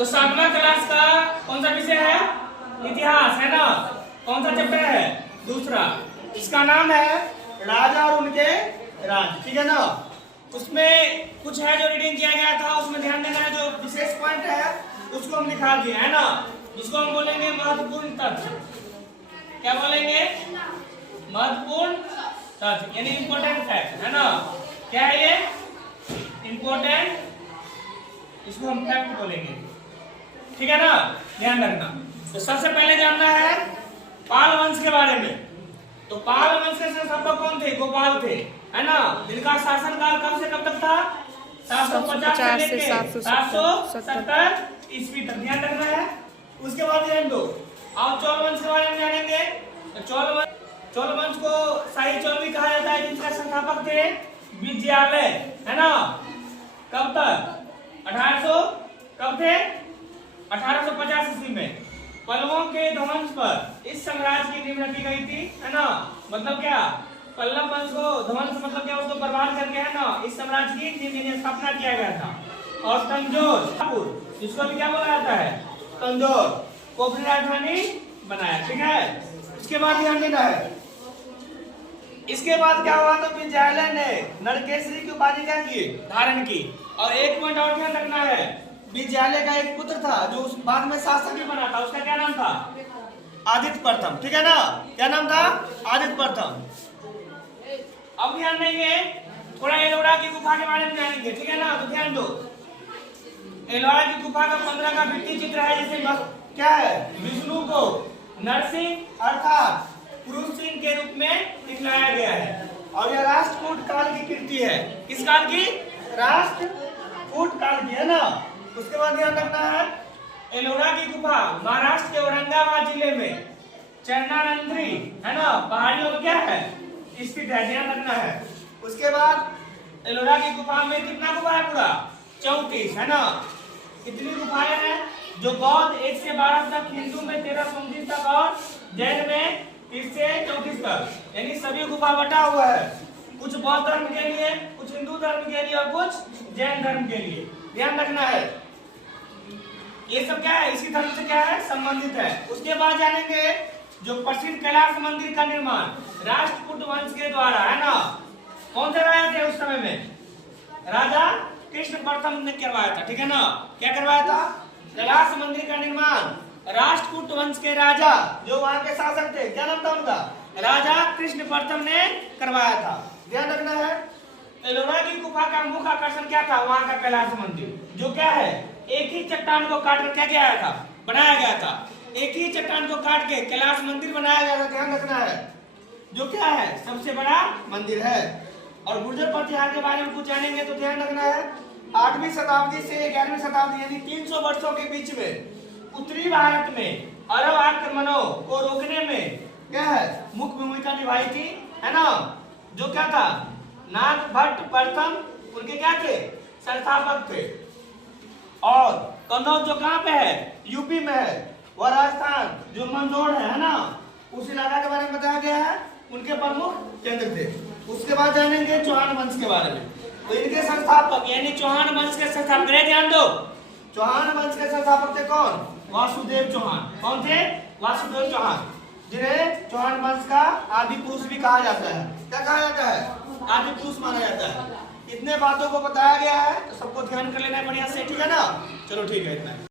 तो 7वां क्लास का कौन सा विषय है? इतिहास है ना। कौन सा चैप्टर है? दूसरा। इसका नाम है राजा और उनके राज, ठीक है ना। उसमें कुछ है जो रीडिंग किया गया था, उसमें ध्यान देना है। जो विशेष पॉइंट है उसको हम दिखा दिए है ना, जिसको हम बोलेंगे महत्वपूर्ण तथ्य। क्या बोलेंगे? महत्वपूर्ण तथ्य यानी इंपॉर्टेंट फैक्ट, है ना। क्या है ये? इंपॉर्टेंट, इसको हम फैक्ट बोलेंगे, ठीक है ना। ध्यान रखना। तो सबसे पहले जानना है पाल वंश के बारे में। तो पाल वंश के संस्थापक कौन थे? गोपाल थे, है ना। इनका शासनकाल कब से कब तक था? 750 से लेके 770 ईस्वी तक। ध्यान रखना है। उसके बाद ध्यान दो, अब चोल वंश के बारे में जानेंगे। तो चोल वंश को शाही चोल भी कहा जाता है, जिनका संस्थापक थे विजयालय, है ना। कब तक? 1800 कब थे? 1850 ईस्वी में पल्लवों के ध्वंस पर इस साम्राज्य की नींव रखी गई थी, है ना। मतलब क्या? पल्लव वंश को ध्वंस मतलब क्या? उसको बर्बाद करके, है ना, इस साम्राज्य की नींव स्थापना किया गया था। और तंजौर, जिसको भी क्या बोला जाता है? तंजौर को अपनी राजधानी बनाया, ठीक है। इसके बाद ध्यान देना है, इसके बाद क्या हुआ? तो विजयालय ने नरकेसरी की उपाधि क्या की? धारण की। और एक पॉइंट और ध्यान रखना है, विजयालय का एक पुत्र था जो उस बाद में शासक भी बना था, उसका क्या नाम था? आदित्य प्रथम, ठीक है ना। क्या नाम था? आदित्य प्रथम। अब ध्यान देंगे, थोड़ा एलोरा की गुफा के बारे में जानेंगे, ठीक है ना। तो ध्यान दो, एलोरा की गुफा का 15 का भित्ति चित्र है, जिसमें क्या है? विष्णु को नरसिंह अर्थात पुरुष सिंह के रूप में दिखलाया गया है। और यह राष्ट्रकूट काल की कृति है। किस काल की? राष्ट्रकूट काल की, है ना। उसके बाद ध्यान रखना है, एलोरा की गुफा महाराष्ट्र के औरंगाबाद जिले में चरणानंद्री, है ना, पहाड़ियों में क्या है? स्थित है। ध्यान रखना है। उसके बाद एलोरा की गुफा में कितना गुफा है? पूरा 34, है ना। कितनी गुफाएं हैं? जो बौद्ध 1 से 12 तक, हिंदू में 13 से 29 तक, और जैन में 30 से 34 तक, यानी सभी गुफा बटा हुआ है। कुछ बौद्ध धर्म के लिए, कुछ हिंदू धर्म के लिए, और कुछ जैन धर्म के लिए। ध्यान रखना है। ये सब क्या है? इसी धर्म से क्या है? संबंधित है। उसके बाद जानेंगे जो प्रसिद्ध कैलाश मंदिर का निर्माण राष्ट्रकूट वंश के द्वारा, है ना। कौन से राजा थे उस समय में? राजा कृष्ण प्रथम ने करवाया था, ठीक है ना। क्या करवाया था? कैलाश मंदिर का निर्माण राष्ट्रकूट वंश के राजा, जो वहां के शासक थे, क्या नाम था उनका? राजा कृष्ण प्रथम ने करवाया था। ध्यान रखना है। एलोरा की गुफा का मुख्य आकर्षण क्या था? वहां का कैलाश मंदिर, जो क्या है? एक ही चट्टान को काट कर क्या किया गया था? बनाया गया था। एक ही चट्टान को काट के कैलाश मंदिर बनाया गया था। ध्यान रखना है। जो क्या है? सबसे बड़ा मंदिर है। और गुर्जर प्रतिहार के बारे में कुछ जानेंगे, तो ध्यान रखना है, 8वीं शताब्दी से 11वीं शताब्दी यानी 300 वर्षों के बीच में उत्तरी भारत में अरब आक्रमणों को रोकने में क्या है? मुख्य भूमिका निभाई थी, है ना। जो क्या था? नागभट्ट प्रथम उनके क्या थे? संस्थापक थे। और कन्नौज जो कहाँ पे है? यूपी में है। वह राजस्थान जो मंदसौर है ना, उस इलाका के बारे में बताया गया है, उनके प्रमुख केंद्र थे। उसके बाद जानेंगे चौहान वंश के बारे में। तो इनके संस्थापक यानी चौहान वंश के संस्थापक, ध्यान दो, चौहान वंश के संस्थापक थे कौन? वासुदेव चौहान। कौन थे? वासुदेव चौहान, जिन्हें चौहान वंश का आदि पुरुष भी कहा जाता है। क्या कहा जाता है? आदि पुरुष माना जाता है। इतने बातों को बताया गया है, तो सबको ध्यान कर लेना है बढ़िया से, ठीक है ना। चलो ठीक है, इतना।